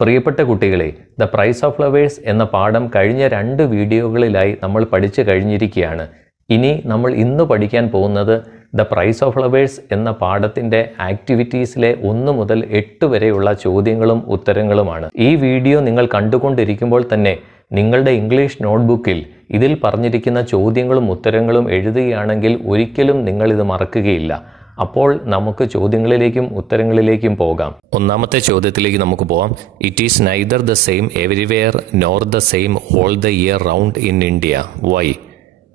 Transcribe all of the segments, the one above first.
പ്രിയപ്പെട്ട കുട്ടികളെ, the price of flowers എന്ന പാഠം കഴിഞ്ഞ 2 വീഡിയോകളിലായി നമ്മൾ പഠിച്ചു കഴിഞ്ഞിരിക്കുകയാണ്. ഇനി നമ്മൾ ഇന്ന് പഠിക്കാൻ പോകുന്നത് ദ പ്രൈസ് ഓഫ് ഫ്ലവേഴ്സ് എന്ന പാഠത്തിൻ്റെ ആക്ടിവിറ്റീസിലെ 1 മുതൽ 8 വരെയുള്ള ചോദ്യങ്ങളും ഉത്തരങ്ങളുമാണ്. ഈ വീഡിയോ നിങ്ങൾ കണ്ടുകൊണ്ടിരിക്കുമ്പോൾ തന്നെ നിങ്ങളുടെ ഇംഗ്ലീഷ് നോട്ട്ബുക്കിൽ ഇതിൽ പറഞ്ഞിരിക്കുന്ന ചോദ്യങ്ങളും ഉത്തരങ്ങളും എഴുതുകയാണെങ്കിൽ ഒരിക്കലും നിങ്ങളിത് മറക്കുകയില്ല. അപ്പോൾ നമുക്ക് ചോദ്യങ്ങളിലേക്കും ഉത്തരങ്ങളിലേക്കും പോകാം. ഒന്നാമത്തെ ചോദ്യത്തിലേക്ക് നമുക്ക് പോകാം. It is neither the same everywhere nor the same all the year round in India. Why?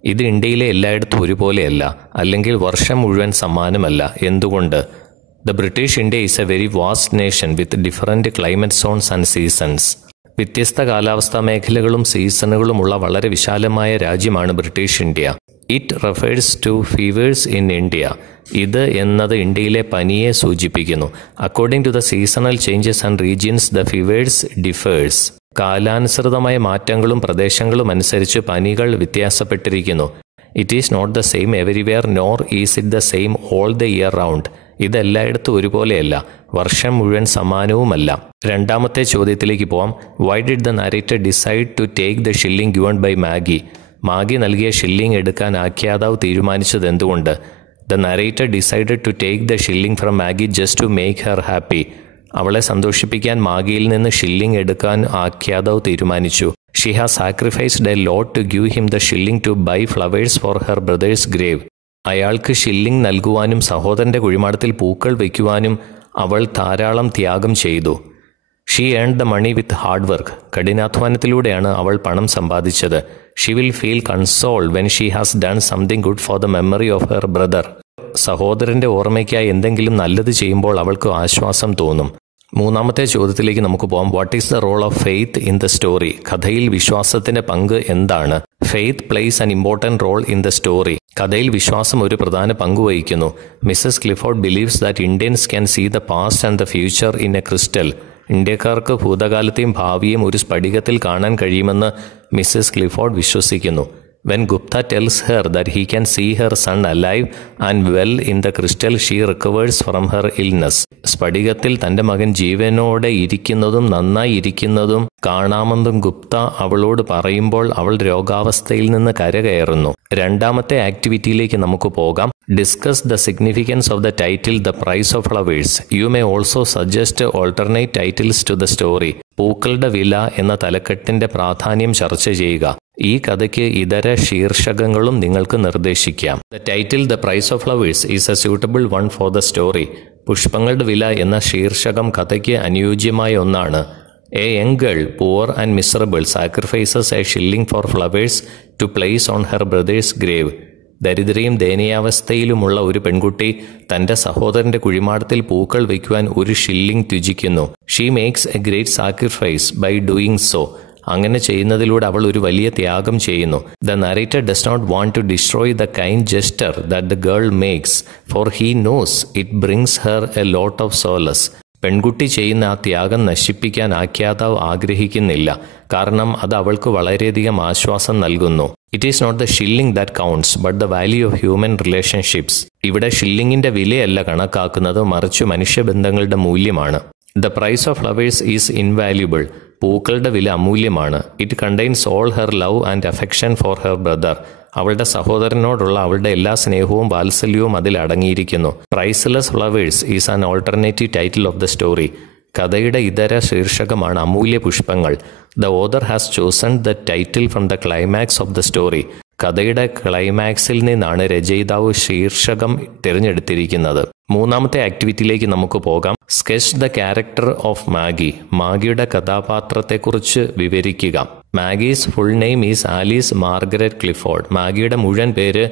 ഇത് ഇന്ത്യയിലെ എല്ലായിടത്തും ഒരുപോലെയല്ല, അല്ലെങ്കിൽ വർഷം മുഴുവൻ സമാനമല്ല. എന്തുകൊണ്ട്? The British India is a very vast nation with different climate zones and seasons. വ്യത്യസ്ത കാലാവസ്ഥാ മേഖലകളും സീസണുകളുമുള്ള വളരെ വിശാലമായ രാജ്യമാണ് British India. It refers to fevers in India. ഇത് എന്നത് ഇന്ത്യയിലെ പനിയെ സൂചിപ്പിക്കുന്നു. According to the seasonal changes and regions the fevers differs. കാലാനുസൃതമായ മാറ്റങ്ങളും പ്രദേശങ്ങളും അനുസരിച്ച് പനികൾ വ്യത്യാസപ്പെട്ടിരിക്കുന്നു. It is not the same everywhere nor is it the same all the year round. ഇതെല്ലായിടത്തും ഒരുപോലെയല്ല, വർഷം മുഴുവൻ സമാനവുമല്ല. രണ്ടാമത്തെ ചോദ്യത്തിലേക്ക് പോവാം. Why did the narrator decide to take the shilling given by Maggie? Maggie നൽകിയ ഷില്ലിംഗ് എടുക്കാൻ ആഖ്യാതാവ് തീരുമാനിച്ചത് എന്തുകൊണ്ട്? The narrator decided to take the shilling from Maggie just to make her happy. അവളെ സന്തോഷിപ്പിക്കാൻ മാഗിയിൽ നിന്ന് ഷില്ലിംഗ് എടുക്കാൻ ആഖ്യാതാവ് തീരുമാനിച്ചു. She has sacrificed a lot to give him the shilling to buy flowers for her brother's grave. അയാൾക്ക് shilling നൽകുവാനും സഹോദരന്റെ കുഴിമാടത്തിൽ പൂക്കൾ വയ്ക്കുവാനും അവൾ ധാരാളം ത്യാഗം ചെയ്തു. She earn the money with hard work. കഠിനാധ്വാനത്തിലൂടെയാണ് അവൾ പണം സമ്പാദിച്ചത്. She will feel console when she has done something good for the memory of her brother. സഹോദരന്റെ ഓർമ്മയ്ക്കായി എന്തെങ്കിലും നല്ലത് ചെയ്യുമ്പോൾ അവൾക്ക് ആശ്വാസം തോന്നും. മൂന്നാമത്തെ ചോദ്യത്തിലേക്ക് നമുക്ക് പോകാം. What is the role of faith in the story? കഥയിൽ വിശ്വാസത്തിന്റെ പങ്ക് എന്താണ്? Faith plays an important role in the story. കഥയിൽ വിശ്വാസം ഒരു പ്രധാന പങ്ക് വഹിക്കുന്നു. Mrs Clifford believes that Indians can see the past and the future in a crystal. ഇന്ത്യക്കാർക്ക് ഭൂതകാലത്തെയും ഭാവിയും ഒരു സ്ഫടികത്തിൽ കാണാൻ കഴിയുമെന്ന് മിസ്സസ് ക്ലിഫോർഡ് വിശ്വസിക്കുന്നു. When Gupta tells her that he can see her son alive and well in the crystal she recovers from her illness. സ്ഫടികത്തിൽ തന്റെ മകൻ ജീവനോടെ ഇരിക്കുന്നതും നന്നായി ഇരിക്കുന്നതും കാണാമെന്നും ഗുപ്ത അവളോട് പറയുമ്പോൾ അവൾ രോഗാവസ്ഥയിൽ നിന്ന് കരകയറുന്നു. രണ്ടാമത്തെ ആക്ടിവിറ്റിയിലേക്ക് നമുക്ക് പോകാം. Discuss the significance of the title the price of flowers. You may also suggest alternate titles to the story. പൂക്കളുടെ വില എന്ന തലക്കെട്ടിന്റെ പ്രാധാന്യം ചർച്ച ചെയ്യുക. ഈ കഥയ്ക്ക് ഇതര ശീർഷകങ്ങളും നിങ്ങൾക്ക് നിർദ്ദേശിക്കാം. The title the price of flowers is a suitable one for the story. പുഷ്പങ്ങളുടെ വില എന്ന ശീർഷകം കഥയ്ക്ക് അനുയോജ്യമായ ഒന്നാണ്. A young girl, poor and miserable, sacrifices a shilling for flowers to place on her brother's grave. ദരിദ്രയും ദയനീയാവസ്ഥയിലുമുള്ള ഒരു പെൺകുട്ടി തന്റെ സഹോദരന്റെ കുഴിമാടത്തിൽ പൂക്കൾ വയ്ക്കുവാൻ ഒരു ഷില്ലിംഗ് ത്യജിക്കുന്നു. She makes a great sacrifice by doing so. അങ്ങനെ ചെയ്യുന്നതിലൂടെ അവൾ ഒരു വലിയ ത്യാഗം ചെയ്യുന്നു. The narrator does not want to destroy the kind gesture that the girl makes, for he knows it brings her a lot of solace. പെൺകുട്ടി ചെയ്യുന്ന ആ ത്യാഗം നശിപ്പിക്കാൻ ആഖ്യാതാവ് ആഗ്രഹിക്കുന്നില്ല, കാരണം അത് അവൾക്ക് വളരെയധികം ആശ്വാസം നൽകുന്നു. It is not the shilling that counts but the value of human relationships. ഇവിടെ ഷില്ലിങ്ങിന്റെ വിലയല്ല കണക്കാക്കുന്നത്, മറിച്ച് മനുഷ്യബന്ധങ്ങളുടെ മൂല്യമാണ്. The price of flowers is invaluable. പൂക്കളുടെ വില അമൂല്യമാണ്. It contains all her love and affection for her brother. അവളുടെ സഹോദരനോടുള്ള അവളുടെ എല്ലാ സ്നേഹവും വാത്സല്യവും അതിൽ അടങ്ങിയിരിക്കുന്നു. Priceless flowers is an alternative title of the story. കഥയുടെ ഇതര ശീർഷകമാണ് അമൂല്യ പുഷ്പങ്ങൾ. The author has chosen the title from the climax of the story. കഥയുടെ ക്ലൈമാക്സിൽ നിന്നാണ് രചയിതാവ് ശീർഷകം തിരഞ്ഞെടുത്തിരിക്കുന്നത്. മൂന്നാമത്തെ ആക്ടിവിറ്റിയിലേക്ക് നമുക്ക് പോകാം. Sketch the character of Maggie. മാഗിയുടെ കഥാപാത്രത്തെക്കുറിച്ച് വിവരിക്കുക. Maggie's full name is Alice Margaret Clifford. മാഗിയുടെ മുഴുവൻ പേര്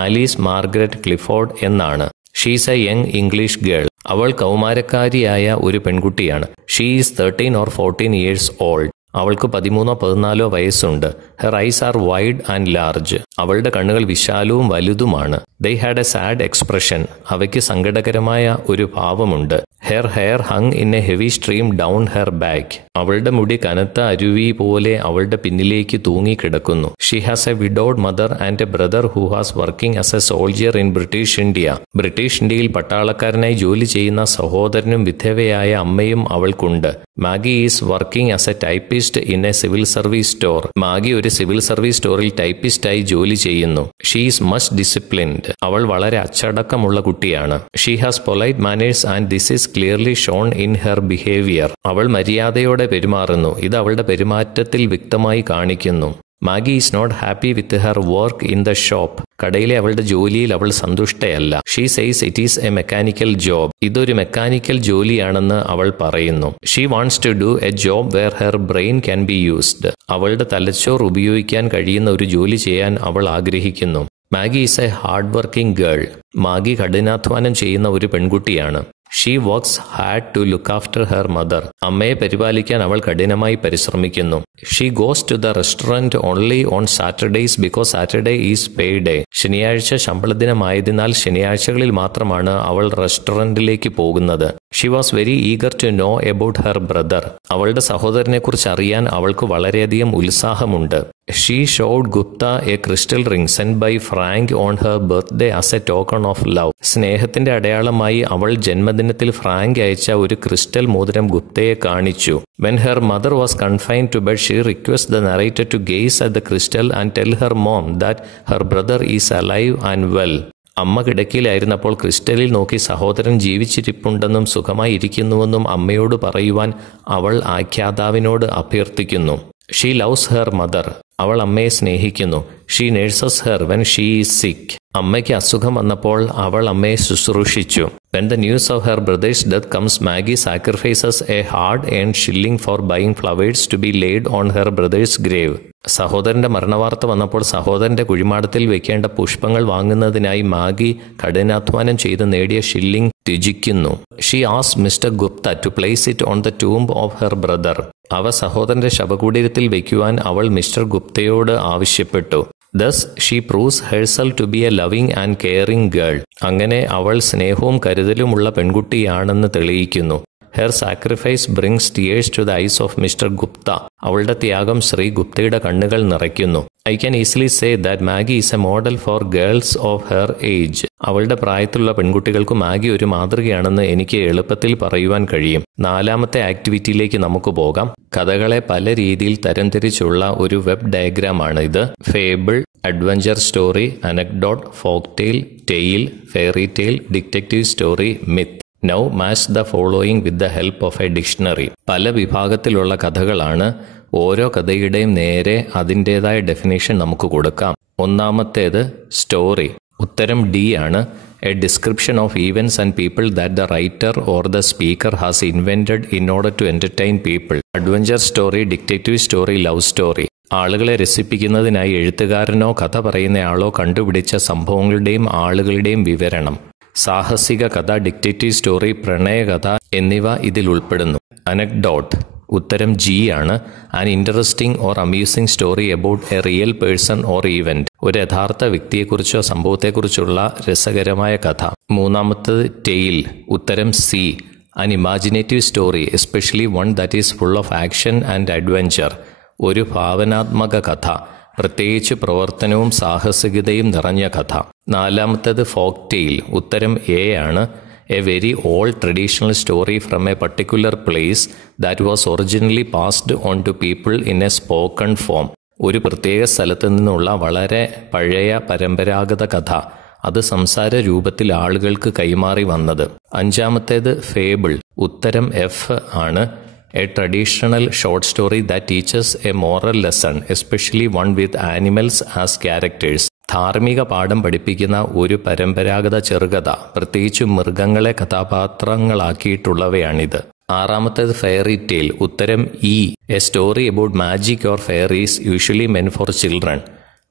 ആലീസ് മാർഗരറ്റ് ക്ലിഫോർഡ് എന്നാണ്. She's a young English girl. അവൾ കൗമാരക്കാരിയായ ഒരു പെൺകുട്ടിയാണ്. She is 13 or 14 years old. അവൾക്ക് 13-14 വയസ്സുണ്ട്. Her eyes are wide and large. അവളുടെ കണ്ണുകൾ വിശാലവും വലുതുമാണ്. They had a sad expression. അവയ്ക്ക് സങ്കടകരമായ ഒരു ഭാവമുണ്ട്. Her hair hung in a heavy stream down her back. അവളുടെ മുടി കനത്ത അരുവി പോലെ അവളുടെ പിന്നിലേക്ക് തൂങ്ങിക്കിടക്കുന്നു. She has a widowed mother and a brother who was working as a soldier in British India. British ഇന്ത്യയിൽ പട്ടാളക്കാരനായി ജോലി ചെയ്യുന്ന സഹോദരനും വിധവയായ അമ്മയും അവൾക്കുണ്ട്. Maggie is working as a typist in a civil service store. Maggie ഒരു സിവിൽ സർവീസ് സ്റ്റോറിൽ ടൈപ്പിസ്റ്റായി ജോലി ചെയ്യുന്നു. She is much disciplined. അവൾ വളരെ അച്ചടക്കമുള്ള കുട്ടിയാണ്. She has polite manners and this is clearly shown in her behaviour. അവൾ മര്യാദയോടെ പെരുമാറുന്നു. ഇത് അവളുടെ പെരുമാറ്റത്തിൽ വ്യക്തമായി കാണിക്കുന്നു. Maggie is not happy with her work in the shop. കടയിലെ അവളുടെ ജോലിയിൽ അവൾ സന്തുഷ്ടയല്ല. She says it is a mechanical job. ഇതൊരു മെക്കാനിക്കൽ ജോലിയാണെന്ന് അവൾ പറയുന്നു. She wants to do a job where her brain can be used. അവളുടെ തലച്ചോർ ഉപയോഗിക്കാൻ കഴിയുന്ന ഒരു ജോലി ചെയ്യാൻ അവൾ ആഗ്രഹിക്കുന്നു. Maggie is a hard working girl. Maggie കഠിനാധ്വാനം ചെയ്യുന്ന ഒരു പെൺകുട്ടിയാണ്. She works hard to look after her mother. അമ്മയെ പരിപാലിക്കാൻ അവൾ കഠിനമായി പരിശ്രമിക്കുന്നു. She goes to the restaurant only on Saturdays because Saturday is pay day. ശനിയാഴ്ച ശമ്പള ദിനമായതിനാൽ ശനിയാഴ്ചകളിൽ മാത്രമാണ് അവൾ റെസ്റ്റോറൻറ്റിലേക്ക് പോകുന്നത്. She was very eager to know about her brother. അവളുടെ സഹോദരനെക്കുറിച്ച് അറിയാൻ അവൾക്ക് വളരെയധികം ഉത്സാഹമുണ്ട്. She showed Gupta a crystal ring send by Frank on her birthday as a token of love. സ്നേഹത്തിന്റെ അടയാളമായി അവൾ ജന്മദിനത്തിൽ ഫ്രാങ്ക് അയച്ച ഒരു ക്രിസ്റ്റൽ മോതിരം ഗുപ്തയെ കാണിച്ചു. When her mother was confined to bed, she requested the narrator to gaze at the crystal and tell her mom that her brother is alive and well. അമ്മ കിടക്കയിലായിരുന്നപ്പോൾ ക്രിസ്റ്റലിൽ നോക്കി സഹോദരൻ ജീവിച്ചിരിപ്പുണ്ടെന്നും സുഖമായി ഇരിക്കുന്നുവെന്നും അമ്മയോട് പറയുവാൻ അവൾ ആഖ്യാതാവിനോട് അഭ്യർത്ഥിക്കുന്നു. She loves her mother. അവൾ അമ്മയെ സ്നേഹിക്കുന്നു. She nurses her when she is സിക്ക്. അമ്മയ്ക്ക് അസുഖം വന്നപ്പോൾ അവൾ അമ്മയെ ശുശ്രൂഷിച്ചു. When the news of her brother's death comes, Maggie sacrifices a hard-earned shilling for buying flowers to be laid on her brother's grave. സഹോദരന്റെ മരണവാർത്ത വന്നപ്പോൾ സഹോദരന്റെ കുഴിമാടത്തിൽ വെക്കേണ്ട പുഷ്പങ്ങൾ വാങ്ങുന്നതിനായി മാഗി കഠിനാധ്വാനം ചെയ്ത് നേടിയ ഷില്ലിംഗ് ത്യജിക്കുന്നു. She asked mister Gupta to place it on the tomb of her brother. അവ സഹോദരന്റെ ശവകുടീരത്തിൽ വയ്ക്കുവാൻ അവൾ മിസ്റ്റർ ഗുപ്തയോട് ആവശ്യപ്പെട്ടു. Thus she proves herself to be a loving and caring girl. അങ്ങനെ അവൾ സ്നേഹവും കരുതലുമുള്ള പെൺകുട്ടിയാണെന്ന് തെളിയിക്കുന്നു. Her sacrifice brings tears to the eyes of Mr. Gupta. അവളുടെ ത്യാഗം ശ്രീ ഗുപ്തയുടെ കണ്ണുകൾ നിറയ്ക്കുന്നു. I can easily say that Maggie is a model for girls of her age. അവളുടെ പ്രായത്തിലുള്ള പെൺകുട്ടികൾക്ക് മാഗി ഒരു മാതൃകയാണെന്ന് എനിക്ക് എളുപ്പത്തിൽ പറയുവാൻ കഴിയും. നാലാമത്തെ ആക്ടിവിറ്റിയിലേക്ക് നമുക്ക് പോകാം. കഥകളെ പല രീതിയിൽ തരംതിരിച്ചുള്ള ഒരു വെബ് ഡയഗ്രാമാണ് ഇത്. Fable, adventure story, anecdote, folk tale, tale, fairy tale, detective story, myth. Now match the following with the help of a dictionary. പല വിഭാഗത്തിലുള്ള കഥകളാണ്. ഓരോ കഥയുടെയും നേരെ അതിൻ്റെതായ ഡെഫിനേഷൻ നമുക്ക് കൊടുക്കാം. ഒന്നാമത്തേത് സ്റ്റോറി. ഉത്തരം ഡി ആണ്. A description of events and people that the writer or the speaker has invented in order to entertain people. Adventure story, detective story, love story. ആളുകളെ രസിപ്പിക്കുന്നതിനായി എഴുത്തുകാരനോ കഥ പറയുന്നയാളോ കണ്ടുപിടിച്ച സംഭവങ്ങളുടെയും ആളുകളുടെയും വിവരണം. സാഹസിക കഥ, ഡിറ്റക്റ്റീവ് സ്റ്റോറി, പ്രണയകഥ എന്നിവ ഇതിൽ ഉൾപ്പെടുന്നു. അനക്ഡോട്ട്. ഉത്തരം ജി ആണ്. An interesting or amusing story about a real person or event. ഒരു യഥാർത്ഥ വ്യക്തിയെക്കുറിച്ചോ സംഭവത്തെക്കുറിച്ചുള്ള രസകരമായ കഥ. മൂന്നാമത്തത് ടെയിൽ. ഉത്തരം C. An imaginative story, especially one that is full of action and adventure. ഒരു ഭാവനാത്മക കഥ, പ്രത്യേകിച്ച് പ്രവർത്തനവും സാഹസികതയും നിറഞ്ഞ കഥ. നാലാമത്തേത് ഫോക്ക് ടെയിൽ. ഉത്തരം എ ആണ്. A very old traditional story from a particular place that was originally passed on to people in a spoken form. ഒരു പ്രത്യേക സ്ഥലത്ത് നിന്നുള്ള വളരെ പഴയ പരമ്പരാഗത കഥ, അത് സംസാര രൂപത്തിൽ ആളുകൾക്ക് കൈമാറി വന്നത്. അഞ്ചാമത്തേത് ഫേബിൾ. ഉത്തരം എഫ് ആണ്. A traditional short story that teaches a moral lesson, especially one with animals as characters. ധാർമ്മിക പാഠം പഠിപ്പിക്കുന്ന ഒരു പരമ്പരാഗത ചെറുകഥ, പ്രത്യേകിച്ച് മൃഗങ്ങളെ കഥാപാത്രങ്ങളാക്കിയിട്ടുള്ളവയാണിത്. ആറാമത്തേത് ഫെയറി ടെയിൽ. ഉത്തരം E. A story about magic or fairies usually men for children.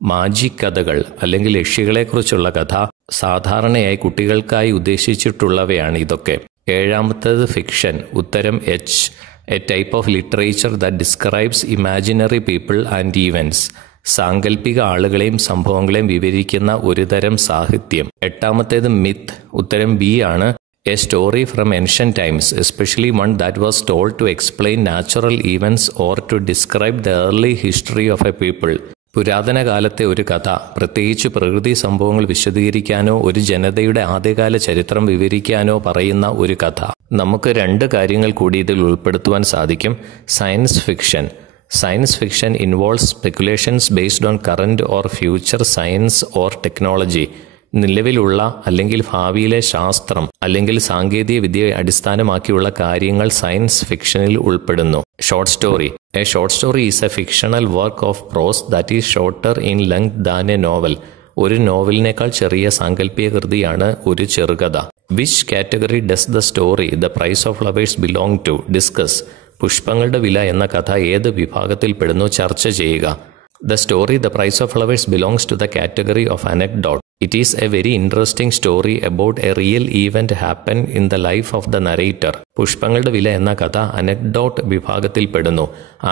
Magic കഥകൾ അല്ലെങ്കിൽ യക്ഷികളെക്കുറിച്ചുള്ള കഥ സാധാരണയായി കുട്ടികൾക്കായി ഉദ്ദേശിച്ചിട്ടുള്ളവയാണ് ഇതൊക്കെ. ഏഴാമത്തേത് ഫിക്ഷൻ. ഉത്തരം H. A type of literature that describes imaginary people and events. സാങ്കല്പിക ആളുകളെയും സംഭവങ്ങളെയും വിവരിക്കുന്ന ഒരു തരം സാഹിത്യം. എട്ടാമത്തേത് മിത്ത്. ഉത്തരം ബി ആണ്. A story from ancient times, especially one that was told to explain natural events or to describe the early history of a people. പുരാതന കാലത്തെ ഒരു കഥ, പ്രത്യേകിച്ച് പ്രകൃതി സംഭവങ്ങൾ വിശദീകരിക്കാനോ ഒരു ജനതയുടെ ആദ്യകാല ചരിത്രം വിവരിക്കാനോ പറയുന്ന ഒരു കഥ. നമുക്ക് രണ്ട് കാര്യങ്ങൾ കൂടി ഇതിൽ ഉൾപ്പെടുത്തുവാൻ സാധിക്കും. Science fiction. Science fiction involves speculations based on current or future science or technology. നിലവിലുള്ള അല്ലെങ്കിൽ ഭാവിയിലെ ശാസ്ത്രം അല്ലെങ്കിൽ സാങ്കേതിക വിദ്യയെ അടിസ്ഥാനമാക്കിയുള്ള കാര്യങ്ങൾ സയൻസ് ഫിക്ഷനിൽ ഉൾപ്പെടുന്നു. Short story. A short story is a fictional work of prose that is shorter in length than a novel. ഒരു നോവലിനേക്കാൾ ചെറിയ സാങ്കല്പിക കൃതിയാണ് ഒരു ചെറുകഥ. Which category does the story the price of flowers belong to? Discuss. പുഷ്പങ്ങളുടെ വില എന്ന കഥ ഏത് വിഭാഗത്തിൽ പെടുന്നു? ചർച്ച ചെയ്യുക. The story The Price of Flowers belongs to the category of anecdote. It is a very interesting story about a real event happened in the life of the narrator. പുഷ്പങ്ങളുടെ വില എന്ന കഥ അനക്ഡോട്ട് വിഭാഗത്തിൽ പെടുന്നു.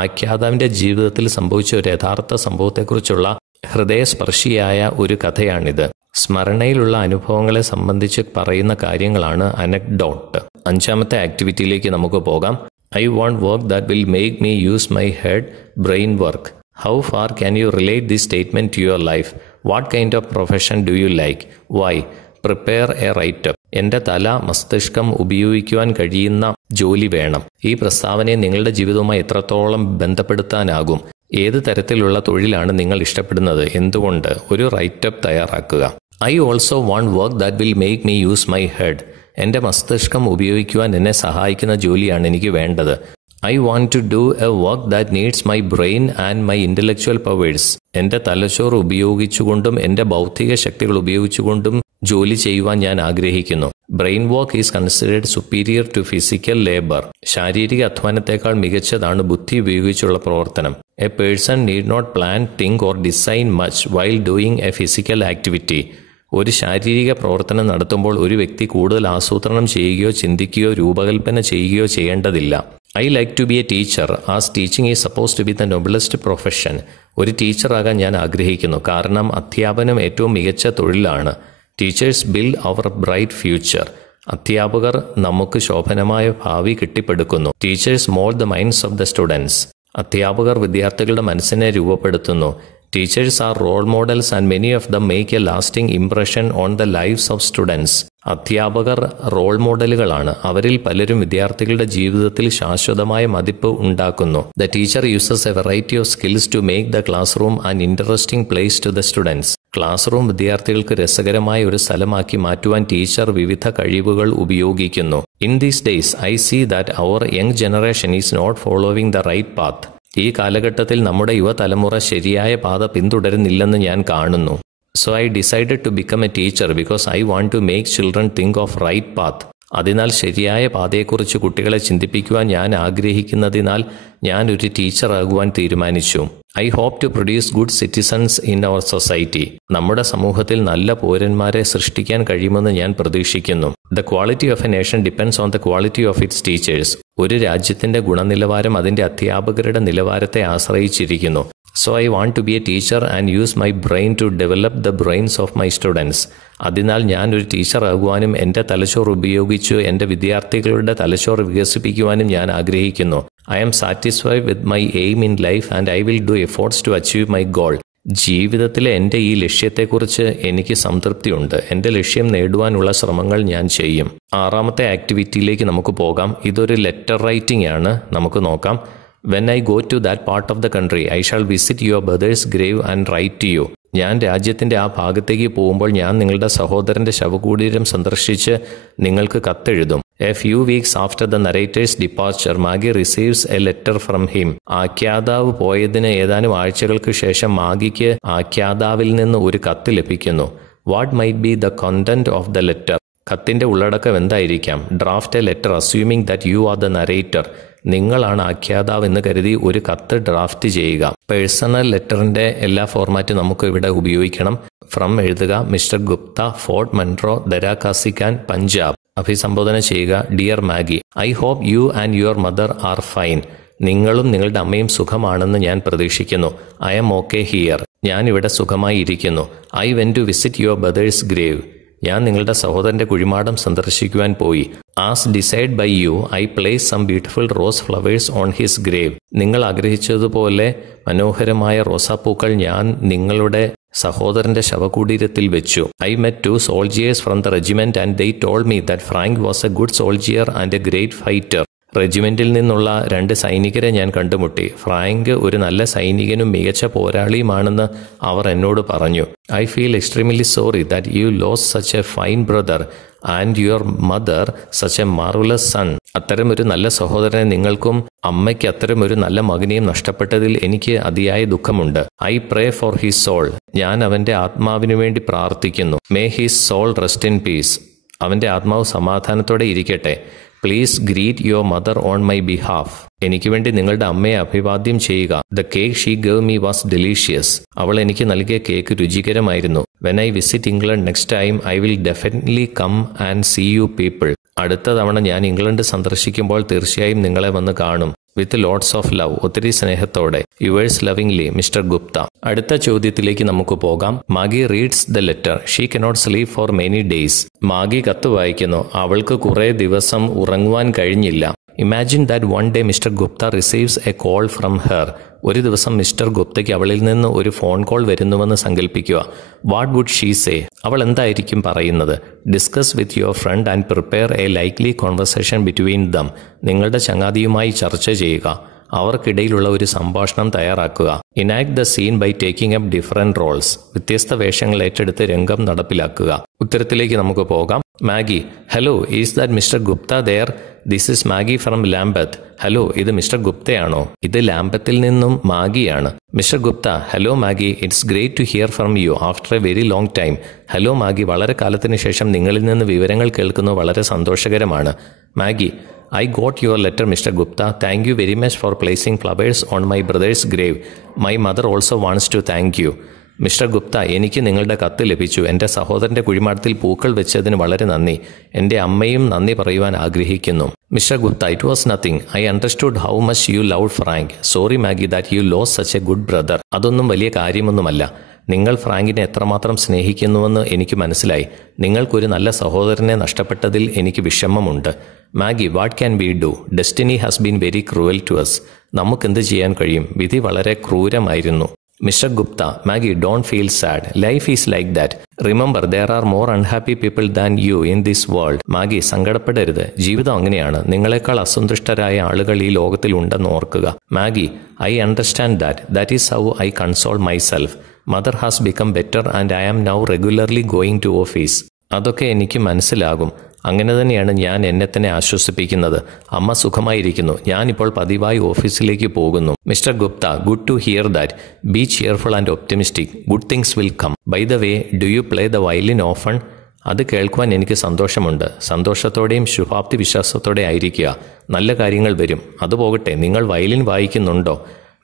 ആഖ്യാതാവിന്റെ ജീവിതത്തിൽ സംഭവിച്ച ഒരു യഥാർത്ഥ സംഭവത്തെക്കുറിച്ചുള്ള ഹൃദയസ്പർശിയായ ഒരു കഥയാണിത്. സ്മരണയിലുള്ള അനുഭവങ്ങളെ സംബന്ധിച്ച് പറയുന്ന കാര്യങ്ങളാണ് അനക്ഡോട്ട്. അഞ്ചാമത്തെ ആക്ടിവിറ്റിയിലേക്ക് നമുക്ക് പോകാം. I want work that will make me use my head, brain work. How far can you relate this statement to your life? What kind of profession do you like? Why? Prepare a write-up. എൻ്റെ തല, മസ്തിഷ്കം ഉപയോഗിക്കുവാൻ കഴിയുന്ന ജോലി വേണം. ഈ പ്രസ്താവനയെ നിങ്ങളുടെ ജീവിതവുമായി എത്രത്തോളം ബന്ധപ്പെടുത്താനാകും? ഏത് തരത്തിലുള്ള തൊഴിലാണ് നിങ്ങൾ ഇഷ്ടപ്പെടുന്നത്? എന്തുകൊണ്ട്? ഒരു റൈറ്റപ്പ് തയ്യാറാക്കുക. I also want work that will make me use my head. എൻ്റെ മസ്തിഷ്കം ഉപയോഗിക്കുവാൻ എന്നെ സഹായിക്കുന്ന ജോലിയാണ് എനിക്ക് വേണ്ടത്. I want to do a work that needs my brain and my intellectual powers. എൻ്റെ തലച്ചോറ് ഉപയോഗിച്ചുകൊണ്ടും എൻ്റെ ബൗദ്ധിക ശക്തികൾ ഉപയോഗിച്ചുകൊണ്ടും ജോലി ചെയ്യുവാൻ ഞാൻ ആഗ്രഹിക്കുന്നു. Brain work is considered superior to physical labour. ശാരീരിക അധ്വാനത്തേക്കാൾ മികച്ചതാണ് ബുദ്ധി ഉപയോഗിച്ചുള്ള പ്രവർത്തനം. A person need not plan, think or design much while doing a physical activity. ഒരു ശാരീരിക പ്രവർത്തനം നടത്തുമ്പോൾ ഒരു വ്യക്തി കൂടുതൽ ആസൂത്രണം ചെയ്യുകയോ ചിന്തിക്കുകയോ രൂപകൽപ്പന ചെയ്യുകയോ ചെയ്യേണ്ടതില്ല. I like to be a teacher, as teaching is supposed to be the noblest profession. ഒരു ടീച്ചറാകാൻ ഞാൻ ആഗ്രഹിക്കുന്നു, കാരണം അധ്യാപനം ഏറ്റവും മികച്ച തൊഴിലാണ്. Teachers build our bright future. അധ്യാപകർ നമുക്ക് ശോഭനമായ ഭാവി കെട്ടിപ്പടുക്കുന്നു. Teachers mould the minds of the students. അധ്യാപകർ വിദ്യാർത്ഥികളുടെ മനസ്സിനെ രൂപപ്പെടുത്തുന്നു. Teachers are role models and many of them make a lasting impression on the lifes of students. അധ്യാപകർ റോൾ മോഡലുകളാണ്. അവരിൽ പലരും വിദ്യാർത്ഥികളുടെ ജീവിതത്തിൽ ശാശ്വതമായ മതിപ്പ് ഉണ്ടാക്കുന്നു. The teacher uses a variety of skills to make the classroom an interesting place to the students. Class room വിദ്യാർത്ഥികൾക്ക് രസകരമായ ഒരു സ്ഥലമാക്കി മാറ്റുവാൻ ടീച്ചർ വിവിധ കഴിവുകൾ ഉപയോഗിക്കുന്നു. In these days I see that our young generation is not following the right path. ഈ കാലഘട്ടത്തിൽ നമ്മുടെ യുവതലമുറ ശരിയായ പാത പിന്തുടരുന്നില്ലെന്ന് ഞാൻ കാണുന്നു. So I decided to become a teacher because I want to make children think of right path. അതിനാൽ ശരിയായ പാതയെക്കുറിച്ച് കുട്ടികളെ ചിന്തിപ്പിക്കുവാൻ ഞാൻ ആഗ്രഹിക്കുന്നതിനാൽ ഞാൻ ഒരു ടീച്ചറാകുവാൻ തീരുമാനിച്ചു. I hope to produce good citizens in our society. നമ്മുടെ സമൂഹത്തിൽ നല്ല പൗരന്മാരെ സൃഷ്ടിക്കാൻ കഴിയുമെന്ന് ഞാൻ പ്രതീക്ഷിക്കുന്നു. The quality of a nation depends on the quality of its teachers. ഒരു രാജ്യത്തിന്റെ ഗുണനിലവാരം അതിന്റെ അധ്യാപകരുടെ നിലവാരത്തെ ആശ്രയിച്ചിരിക്കുന്നു. So I want to be a teacher and use my brain to develop the brains of my students. അതിനാൽ ഞാൻ ഒരു ടീച്ചറാകുവാനും എൻ്റെ തലച്ചോർ ഉപയോഗിച്ച് എൻ്റെ വിദ്യാർത്ഥികളുടെ തലച്ചോർ വികസിപ്പിക്കുവാനും ഞാൻ ആഗ്രഹിക്കുന്നു. I am satisfied with my aim in life and I will do efforts to achieve my goal. ജീവിതത്തിലെ എൻ്റെ ഈ ലക്ഷ്യത്തെക്കുറിച്ച് എനിക്ക് സംതൃപ്തിയുണ്ട്. എൻ്റെ ലക്ഷ്യം നേടുവാനുള്ള ശ്രമങ്ങൾ ഞാൻ ചെയ്യും. ആറാമത്തെ ആക്ടിവിറ്റിയിലേക്ക് നമുക്ക് പോകാം. ഇതൊരു ലെറ്റർ റൈറ്റിംഗ് ആണ്. നമുക്ക് നോക്കാം. When I go to that part of the country, I shall visit your brother's grave and write to you. ഞാൻ രാജ്യത്തിൻ്റെ ആ ഭാഗത്തേക്ക് പോകുമ്പോൾ ഞാൻ നിങ്ങളുടെ സഹോദരൻ്റെ ശവകുടീരം സന്ദർശിച്ച് നിങ്ങൾക്ക് കത്തെഴുതും. A few weeks after the narrator's departure, Maggie receives a letter from him. ആഖ്യാതാവ് പോയതിന് ഏതാനും ആഴ്ചകൾക്ക് ശേഷം മാഗിക്ക് ആഖ്യാതാവിൽ നിന്ന് ഒരു കത്ത് ലഭിക്കുന്നു. What might be the content of the letter? കത്തിന്റെ ഉള്ളടക്കം എന്തായിരിക്കാം? Draft A letter assuming that you are the narrator. നിങ്ങളാണ് ആഖ്യാതാവ് എന്ന് കരുതി ഒരു കത്ത് ഡ്രാഫ്റ്റ് ചെയ്യുക. പേഴ്സണൽ ലെറ്ററിന്റെ എല്ലാ ഫോർമാറ്റും നമുക്ക് ഇവിടെ ഉപയോഗിക്കണം. ഫ്രം എഴുതുക. Mister Gupta, fort Munro, ദരാകാസിക്കാൻ, Punjab. അഭിസംബോധന ചെയ്യുക. Dear Maggi, I hope you and your mother R fine. നിങ്ങളും നിങ്ങളുടെ അമ്മയും സുഖമാണെന്ന് ഞാൻ പ്രതീക്ഷിക്കുന്നു. I M okay here. ഞാൻ ഇവിടെ സുഖമായി ഇരിക്കുന്നു. I went to visit your brothers grave. ഞാൻ നിങ്ങളുടെ സഹോദരന്റെ കുഴിമാടം സന്ദർശിക്കുവാൻ പോയി. As decide by U, I place some beautiful rose flowers on his grave. നിങ്ങൾ ആഗ്രഹിച്ചതുപോലെ മനോഹരമായ റോസാപ്പൂക്കൾ ഞാൻ നിങ്ങളുടെ സഹോദരന്റെ ശവകുടീരത്തിൽ വെച്ചു. I met 2 soldiers from the regiment and they told me that Frank was a good soldier and a great fighter. റെജിമെന്റിൽ നിന്നുള്ള 2 സൈനികരെ ഞാൻ കണ്ടുമുട്ടി. ഫ്രാങ്ക് ഒരു നല്ല സൈനികനും മികച്ച പോരാളിയുമാണെന്ന് അവർ എന്നോട് പറഞ്ഞു. I feel extremely sorry that you lose such a fine brother and your mother such a marvellous son. അത്തരമൊരു നല്ല സഹോദരനെ നിങ്ങൾക്കും അമ്മയ്ക്ക് അത്തരമൊരു നല്ല മകനെയും നഷ്ടപ്പെട്ടതിൽ എനിക്ക് അതിയായ ദുഃഖമുണ്ട്. I pray for his soul. ഞാൻ അവന്റെ ആത്മാവിനു വേണ്ടി പ്രാർത്ഥിക്കുന്നു. May his soul rest in peace. അവന്റെ ആത്മാവ് സമാധാനത്തോടെ ഇരിക്കട്ടെ. Please greet your mother on my behalf. എനിക്ക് വേണ്ടി നിങ്ങളുടെ അമ്മയെ അഭിവാദ്യം ചെയ്യുക. The cake she gave me was delicious. അവൾ എനിക്ക് നൽകിയ കേക്ക് രുചികരമായിരുന്നു. When I visit England next time I will definitely come and see you people. അടുത്ത തവണ ഞാൻ ഇംഗ്ലണ്ട് സന്ദർശിക്കുമ്പോൾ തീർച്ചയായും നിങ്ങളെ വന്ന് കാണും. With lots of love. ഒത്തിരി സ്നേഹത്തോടെ. Yours lovingly mister Gupta. അടുത്ത ചോദ്യത്തിലേക്ക് നമുക്ക് പോകാം. Maggi reads the letter. She cannot sleep for many days. Maggi കത്ത് വായിക്കുന്നു. അവൾക്ക് കുറേ ദിവസം ഉറങ്ങുവാൻ കഴിഞ്ഞില്ല. Imagine that one day mister Gupta receives A call from her. ഒരു ദിവസം മിസ്റ്റർ ഗുപ്തയ്ക്ക് അവളിൽ നിന്ന് ഒരു ഫോൺ കോൾ വരുന്നുവെന്ന് സങ്കല്പിക്കുക. What would she say? അവൾ എന്തായിരിക്കും പറയുന്നത്? Discuss with your friend and prepare a likely conversation between them. നിങ്ങളുടെ ചങ്ങാതിയുമായി ചർച്ച ചെയ്യുക. അവർക്കിടയിലുള്ള ഒരു സംഭാഷണം തയ്യാറാക്കുക. Enact the scene by taking up different roles. വ്യത്യസ്ത വേഷങ്ങൾ ഏറ്റെടുത്ത് രംഗം നടപ്പിലാക്കുക. ഉത്തരത്തിലേക്ക് നമുക്ക് പോകാം. Maggie: hello, is that mister Gupta there? This is Maggie from Lambeth. Hello, ഇത് മിസ്റ്റർ ഗുപ്തയാണോ? ഇത് ലാംബത്തിൽ നിന്നും മാഗിയാണ്. Mister Gupta: hello Maggi, it's great to hear from you after a very long time. Hello Maggie, വളരെ കാലത്തിന് ശേഷം നിങ്ങളിൽ നിന്ന് വിവരങ്ങൾ കേൾക്കുന്നത് വളരെ സന്തോഷകരമാണ്. Maggie: I got your letter, Mr. Gupta. Thank you very much for placing flowers on my brother's grave. My mother also wants to thank you. Mister Gupta, എനിക്ക് നിങ്ങളുടെ കത്ത് ലഭിച്ചു. എൻ്റെ സഹോദരൻ്റെ കുഴിമാടത്തിൽ പൂക്കൾ വെച്ചതിന് വളരെ നന്ദി. എൻ്റെ അമ്മയും നന്ദി പറയുവാൻ ആഗ്രഹിക്കുന്നു. Mr Gupta: it was nothing. I understood how much you love Frank. Sorry Maggie that you lose such a good brother. അതൊന്നും വലിയ കാര്യമൊന്നുമല്ല. നിങ്ങൾ ഫ്രാങ്കിനെ എത്രമാത്രം സ്നേഹിക്കുന്നുവെന്ന് എനിക്ക് മനസ്സിലായി. നിങ്ങൾക്കൊരു നല്ല സഹോദരനെ നഷ്ടപ്പെട്ടതിൽ എനിക്ക് വിഷമമുണ്ട്. Maggie: what can we do? Destiny has been very cruel to us. നമുക്കെന്ത് ചെയ്യാൻ കഴിയും? വിധി വളരെ ക്രൂരമായിരുന്നു. Mister Gupta: Maggie, don't feel sad. Life is like that. Remember, there are more unhappy people than you in this world. Maggie, സങ്കടപ്പെടരുത്. ജീവിതം അങ്ങനെയാണ്. നിങ്ങളെക്കാൾ അസന്തുഷ്ടരായ ആളുകൾ ഈ ലോകത്തിൽ ഉണ്ടെന്ന് ഓർക്കുക. Maggie: I understand that. That is how I console myself. Mother has become better and I am now regularly going to office. അതൊക്കെ എനിക്ക് മനസ്സിലാകും. അങ്ങനെ തന്നെയാണ് ഞാൻ എന്നെ തന്നെ ആശ്വസിപ്പിക്കുന്നത്. അമ്മ സുഖമായിരിക്കുന്നു. ഞാനിപ്പോൾ പതിവായി ഓഫീസിലേക്ക് പോകുന്നു. Mr Gupta: good to hear that. Be cheerful and optimistic. Good things will come. By the way, do you play the violin often? അത് കേൾക്കുവാൻ എനിക്ക് സന്തോഷമുണ്ട്. സന്തോഷത്തോടെയും ശുഭാപ്തി വിശ്വാസത്തോടെ ആയിരിക്കുക. നല്ല കാര്യങ്ങൾ വരും. അതുപോകട്ടെ, നിങ്ങൾ വയലിൻ വായിക്കുന്നുണ്ടോ?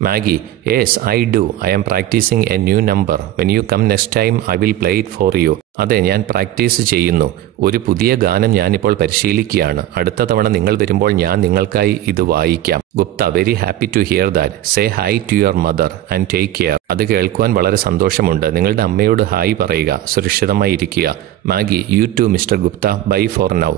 Maggie: yes, I do. I am practising a new number. When you come next time I will play it for you. അതെ, ഞാൻ പ്രാക്ടീസ് ചെയ്യുന്നു. ഒരു പുതിയ ഗാനം ഞാനിപ്പോൾ പരിശീലിക്കുകയാണ്. അടുത്ത തവണ നിങ്ങൾ വരുമ്പോൾ ഞാൻ നിങ്ങൾക്കായി ഇത് വായിക്കാം. Gupta: very happy to hear that. Say hi to your mother and take care. അത് കേൾക്കുവാൻ വളരെ സന്തോഷമുണ്ട്. നിങ്ങളുടെ അമ്മയോട് ഹായ് പറയുക. സുരക്ഷിതമായി ഇരിക്കുക. Maggie: you too Mr Gupta. Bye for now.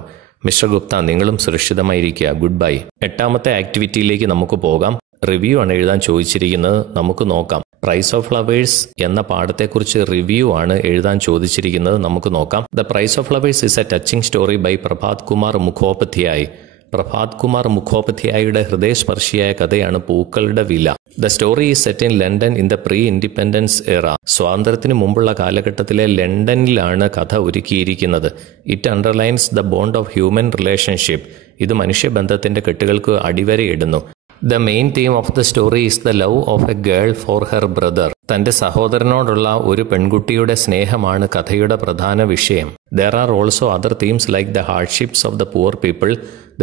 Mr Gupta, നിങ്ങളും സുരക്ഷിതമായിരിക്കുക. Good bye. 8ാമത്തെ ആക്ടിവിറ്റിയിലേക്ക് നമുക്ക് പോകാം. റിവ്യൂ ആണ് എഴുതാൻ ചോദിച്ചിരിക്കുന്നത്. നമുക്ക് നോക്കാം. പ്രൈസ് ഓഫ് ഫ്ലവേഴ്സ് എന്ന പാഠത്തെക്കുറിച്ച് റിവ്യൂ ആണ് എഴുതാൻ ചോദിച്ചിരിക്കുന്നത്. നമുക്ക് നോക്കാം. The price of flowers is a touching story by Prabhat Kumar Mukhopadhyay. Prabhat Kumar മുഖോപാധ്യായയുടെ ഹൃദയസ്പർശിയായ കഥയാണ് പൂക്കളുടെ വില. The story is set in London in the pre independence era. സ്വാതന്ത്ര്യത്തിന് മുമ്പുള്ള കാലഘട്ടത്തിലെ ലണ്ടനിലാണ് കഥ ഒരുക്കിയിരിക്കുന്നത്. It underlines the bond of human relationship. ഇത് മനുഷ്യബന്ധത്തിന്റെ കെട്ടുകൾക്ക് അടിവരയിടുന്നു. The main theme of the story is the love of a girl for her brother. തന്റെ സഹോദരനോടുള്ള ഒരു പെൺകുട്ടിയുടെ സ്നേഹമാണ് കഥയുടെ പ്രധാന വിഷയം. There are also other themes like the hardships of the poor people,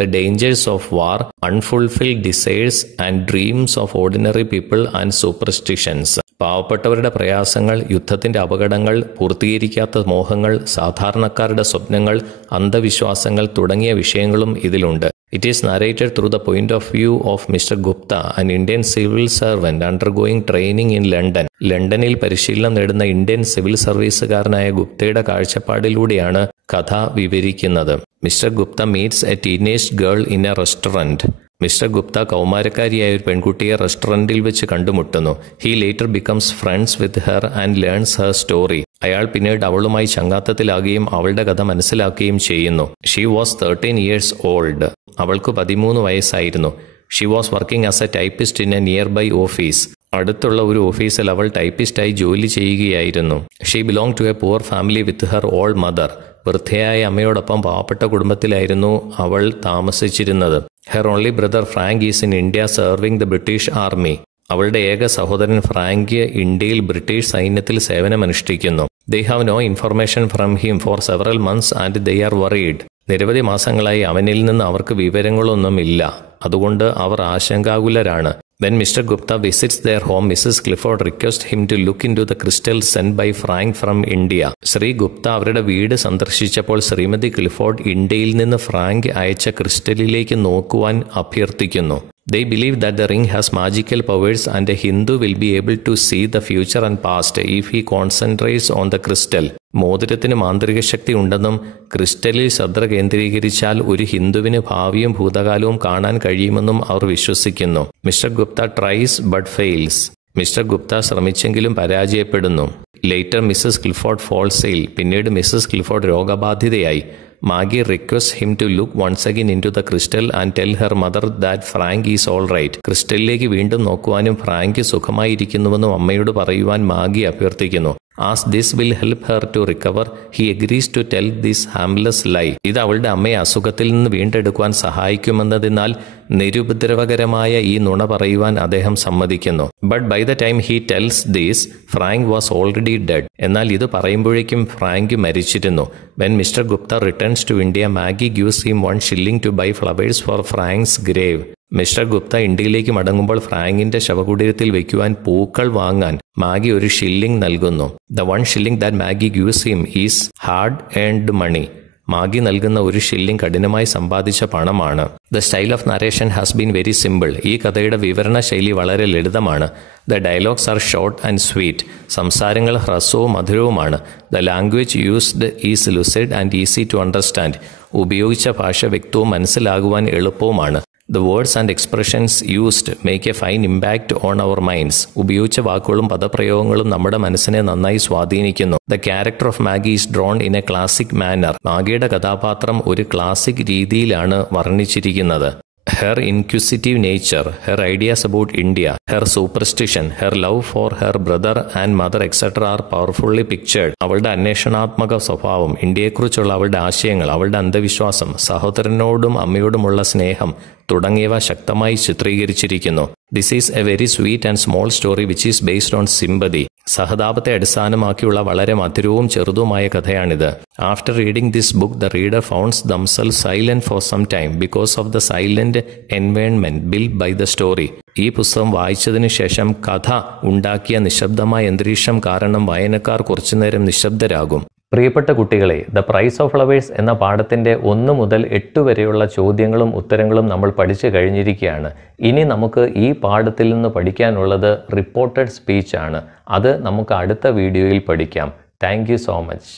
the dangers of war, unfulfilled desires and dreams of ordinary people and superstitions. പാവപ്പെട്ടവരുടെ പ്രയാസങ്ങൾ, യുദ്ധത്തിന്റെ അപകടങ്ങൾ, പൂർത്തീകരിക്കാത്ത മോഹങ്ങൾ, സാധാരണക്കാരുടെ സ്വപ്നങ്ങൾ, അന്ധവിശ്വാസങ്ങൾ തുടങ്ങിയ വിഷയങ്ങളും ഇതിലുണ്ട്. It is narrated through the point of view of Mr. Gupta, an Indian civil servant undergoing training in London. ലണ്ടനിൽ പരിശീലനം നേടുന്ന ഇന്ത്യൻ സിവിൽ സർവീസുകാരനായ ഗുപ്തയുടെ കാഴ്ചപ്പാടിലൂടെയാണ് കഥ വിവരിക്കുന്നത്. Mister Gupta meets a teenage girl in a restaurant. Mister Gupta കൗമാരക്കാരിയായ ഒരു പെൺകുട്ടിയെ റെസ്റ്റോറൻറ്റിൽ വെച്ച് കണ്ടുമുട്ടുന്നു. He later becomes friends with her and learns her story. അയാൾ പിന്നീട് അവളുമായി ചങ്ങാത്തത്തിലാകുകയും അവളുടെ കഥ മനസ്സിലാക്കുകയും ചെയ്യുന്നു. She was 13 years old. അവൾക്ക് 13 വയസ്സായിരുന്നു. She was working as a typist in a nearby office. അടുത്തുള്ള ഒരു ഓഫീസിൽ അവൾ ടൈപ്പിസ്റ്റായി ജോലി ചെയ്യുകയായിരുന്നു. She belong to a poor family with her old mother. വൃദ്ധയായ അമ്മയോടൊപ്പം പാവപ്പെട്ട കുടുംബത്തിലായിരുന്നു അവൾ താമസിച്ചിരുന്നത്. Her only brother Frank is in India serving the British army. അവളുടെ ഏക സഹോദരൻ ഫ്രാങ്ക് ഇന്ത്യയിൽ ബ്രിട്ടീഷ് സൈന്യത്തിൽ സേവനമനുഷ്ഠിക്കുന്നു. They have no information from him for several months and they are worried. നിരവധി മാസങ്ങളായി അവനിൽ നിന്ന് അവർക്ക് വിവരങ്ങളൊന്നുമില്ല. അതുകൊണ്ട് അവർ ആശങ്കാകുലരാണ്. When Mr. Gupta visits their home, Mrs. Clifford requests him to look into the crystal sent by Frank from India. Shri Gupta അവരുടെ വീട് സന്ദർശിച്ചപ്പോൾ Shrimati Clifford ഇന്ത്യയിൽ നിന്ന് ഫ്രാങ്ക് അയച്ച ക്രിസ്റ്റലിലേക്ക് നോക്കുവാൻ അഭ്യർത്ഥിക്കുന്നു. They believe that the ring has magical powers and a Hindu will be able to see the future and past if he concentrates on the crystal. മോതിരത്തിന് മാന്ത്രിക ശക്തി ഉണ്ടെന്നും ക്രിസ്റ്റലിൽ ശ്രദ്ധ കേന്ദ്രീകരിച്ചാൽ ഒരു ഹിന്ദുവിന് ഭാവിയും ഭൂതകാലവും കാണാൻ കഴിയുമെന്നും അവർ വിശ്വസിക്കുന്നു. Mister Gupta tries but fails. Mister Gupta ശ്രമിച്ചെങ്കിലും പരാജയപ്പെടുന്നു. Later missus Clifford falls ill. പിന്നീട് മിസ്സസ് ക്ലിഫോർഡ് രോഗബാധിതയായി. Maggie requests him to look once again into the crystal and tell her mother that Frank is all right. ക്രിസ്റ്റലിലേക്ക് വീണ്ടും നോക്കുവാനും Frank സുഖമായിരിക്കുന്നുവെന്നും അമ്മയോട് പറയുവാൻ Maggi അഭ്യർത്ഥിക്കുന്നു. As this will help her to recover, he agrees to tell this harmless lie. ഇത് അവളുടെ അമ്മയെ അസുഖത്തിൽ നിന്ന് വീണ്ടെടുക്കുവാൻ സഹായിക്കുമെന്നതിനാൽ നിരുപദ്രവകരമായ ഈ നുണ പറയുവാൻ അദ്ദേഹം സമ്മതിക്കുന്നു. But by the time he tells this, Frank was already dead. എന്നാൽ ഇത് പറയുമ്പോഴേക്കും ഫ്രാങ്ക് മരിച്ചിരുന്നു. When Mr Gupta returns to India, Maggie gives him 1 shilling to buy flowers for Frank's grave. Mr Gupta ഇന്ത്യയിലേക്ക് മടങ്ങുമ്പോൾ ഫ്രാങ്കിന്റെ ശവകുടീരത്തിൽ വയ്ക്കുവാൻ പൂക്കൾ വാങ്ങാൻ മാഗി 1 shilling നൽകുന്നു. The 1 shilling that Maggie gives him is hard earned money. Maggie നൽകുന്ന 1 shilling കഠിനമായി സമ്പാദിച്ച പണമാണ്. The style of narration has been very simple. ഈ കഥയുടെ വിവരണ ശൈലി വളരെ ലളിതമാണ്. The dialogues are short and sweet. സംസാരങ്ങൾ ഹ്രസ്വവും മധുരവുമാണ്. The language used is lucid and easy to understand. ഉപയോഗിച്ച ഭാഷ വ്യക്തവും മനസ്സിലാകുവാൻ എളുപ്പവുമാണ്. The words and expressions used make a fine impact on our minds. ഉപയോഗിച്ച വാക്കുകളും പദപ്രയോഗങ്ങളും നമ്മുടെ മനസ്സിനെ നന്നായി സ്വാധീനിക്കുന്നു. The character of Maggie is drawn in a classic manner. മാഗിയുടെ കഥാപാത്രം ഒരു ക്ലാസിക് രീതിയിലാണ് വർണ്ണിച്ചിരിക്കുന്നത്. Her inquisitive nature, her ideas about India, her superstition, her love for her brother and mother etc. are powerfully pictured. അവളുടെ അന്വേഷണാത്മക സ്വഭാവം, ഇന്ത്യയെക്കുറിച്ചുള്ള അവളുടെ ആശയങ്ങൾ, അവളുടെ അന്ധവിശ്വാസം, സഹോദരനോടും അമ്മയോടുമുള്ള സ്നേഹം തുടങ്ങിയവ ശക്തമായി ചിത്രീകരിച്ചിരിക്കുന്നു. This is a very sweet and small story which is based on sympathy. സഹതാപത്തെ അടിസ്ഥാനമാക്കിയുള്ള വളരെ മധുരവും ചെറുതുമായ കഥയാണിത്. After reading this book, the reader found themselves silent for some time because of the silent environment built by the story. ഈ പുസ്തകം വായിച്ചതിനു ശേഷം കഥ ഉണ്ടാക്കിയ നിശബ്ദമായ അന്തരീക്ഷം കാരണം വായനക്കാർ കുറച്ചുനേരം നിശബ്ദരാകും. പ്രിയപ്പെട്ട കുട്ടികളെ, ദ പ്രൈസ് ഓഫ് ഫ്ലവേഴ്സ് എന്ന പാഠത്തിൻ്റെ 1 മുതൽ 8 വരെയുള്ള ചോദ്യങ്ങളും ഉത്തരങ്ങളും നമ്മൾ പഠിച്ചു കഴിഞ്ഞിരിക്കുകയാണ്. ഇനി നമുക്ക് ഈ പാഠത്തിൽ നിന്ന് പഠിക്കാനുള്ളത് റിപ്പോർട്ടഡ് സ്പീച്ച് ആണ്. അത് നമുക്ക് അടുത്ത വീഡിയോയിൽ പഠിക്കാം. Thank you so much.